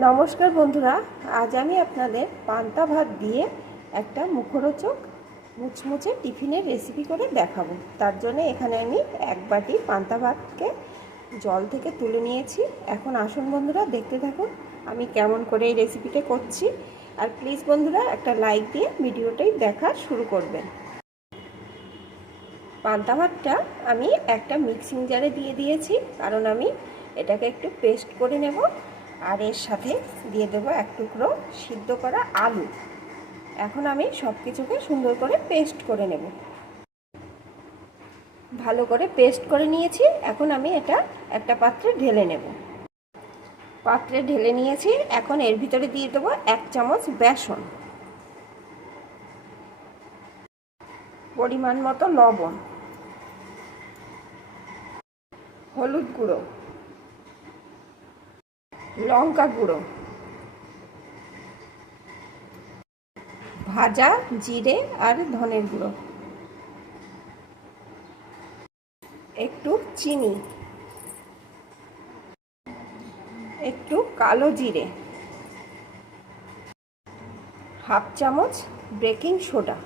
নমস্কার বন্ধুরা, আজ আমি আপনাদের পান্তা ভাত দিয়ে একটা মুখরোচক মুচমুচে টিফিনের রেসিপি করে দেখাবো। তার জন্য এখানে আমি এক বাটি পান্তা ভাতকে জল থেকে তুলে নিয়েছি। এখন আসুন বন্ধুরা, দেখতে থাকুন আমি কেমন করে এই রেসিপিটা করছি। আর প্লিজ বন্ধুরা, একটা লাইক দিয়ে ভিডিওটাই দেখা শুরু করবেন। পান্তা ভাতটা আমি একটা মিক্সিং জারে দিয়ে দিয়েছি, কারণ আমি এটাকে একটু পেস্ট করে নেব। আর এর সাথে দিয়ে দেবো এক টুকরো সিদ্ধ করা আলু। এখন আমি সব কিছুকে সুন্দর করে পেস্ট করে নেব। ভালো করে পেস্ট করে নিয়েছি। এখন আমি এটা একটা পাত্রে ঢেলে নেব। পাত্রে ঢেলে নিয়েছি। এখন এর ভিতরে দিয়ে দেবো এক চামচ বেসন। পরিমাণ মতো লবণ। হলুদ গুঁড়ো। লঙ্কা গুঁড়ো, ভাজা, জিরে আর ধনের গুঁড়ো, একটু চিনি, একটু কালো জিরে, হাফ চামচ বেকিং সোডা।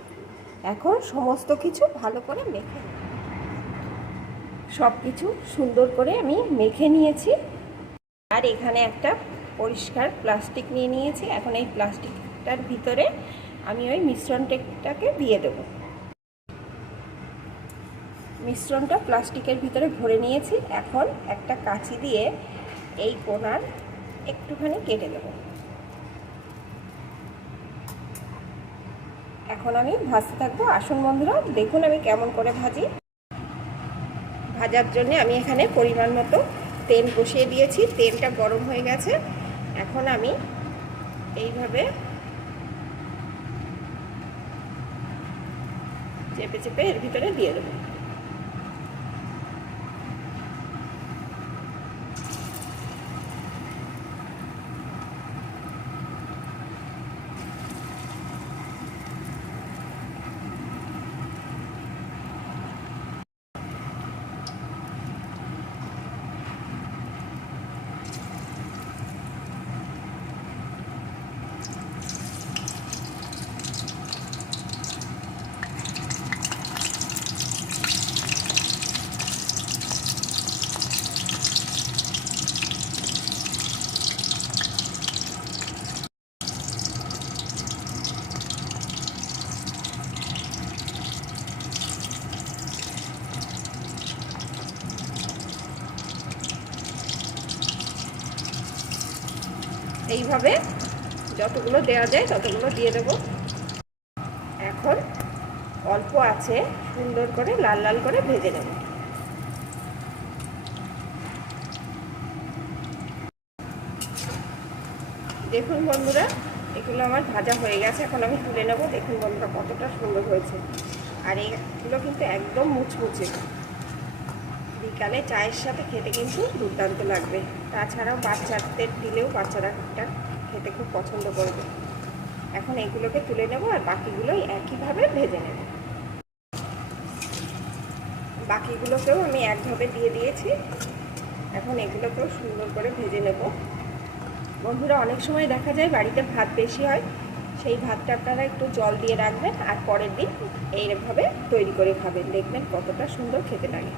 এখন সমস্ত কিছু ভালো করে মেখে সব কিছু সুন্দর করে আমি মেখে নিয়েছি। আর এখানে একটা পরিষ্কার প্লাস্টিক নিয়ে নিয়েছি। এখন এই প্লাস্টিকটার ভিতরে আমি ওই মিশ্রণটাকে দিয়ে দেব। মিশ্রণটা প্লাস্টিকের ভিতরে ভরে নিয়েছি। এখন একটা কাঁচি দিয়ে এই কোনার একটুখানি কেটে দেব। এখন আমি ভাজতে থাকব। আসন বন্ধুরা, দেখুন আমি কেমন করে ভাজি। ভাজার জন্য আমি এখানে পরিমাণ মতো তেল বসিয়ে দিয়েছি, তেলটা গরম হয়ে গেছে। এখন আমি এইভাবে চেপে চেপে এর ভিতরে দিয়ে দেবো। এইভাবে যতগুলো দেওয়া যায় ততগুলো দিয়ে দেবো। এখন অল্প আছে, সুন্দর করে লাল লাল করে ভেজে নেব। দেখুন বন্ধুরা, এগুলো আমার ভাজা হয়ে গেছে, এখন আমি তুলে নেব। দেখুন বন্ধুরা কতটা সুন্দর হয়েছে। আর এইগুলো কিন্তু একদম মুচমুচে। বিকালে চায়ের সাথে খেতে কিন্তু দুর্দান্ত লাগবে। তাছাড়াও বাচ্চাদের দিলেও বাচ্চারা খেতে খুব পছন্দ করবে। এখন এগুলোকে তুলে নেব আর বাকিগুলো একইভাবে ভেজে নেব। বাকিগুলোকেও আমি একভাবে দিয়ে দিয়েছি। এখন এগুলোকেও সুন্দর করে ভেজে নেব। বন্ধুরা, অনেক সময় দেখা যায় বাড়িতে ভাত বেশি হয়, সেই ভাতটা আপনারা একটু জল দিয়ে রাখবেন আর পরের দিন এইভাবে তৈরি করে খাবেন। দেখবেন কতটা সুন্দর খেতে লাগে।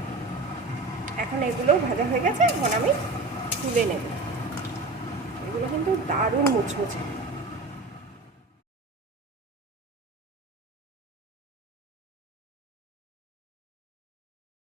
এখন এগুলো ভাজা হয়ে গেছে এখন আমি তুলে নেব। এগুলো কিন্তু দারুণ মুচমুচে।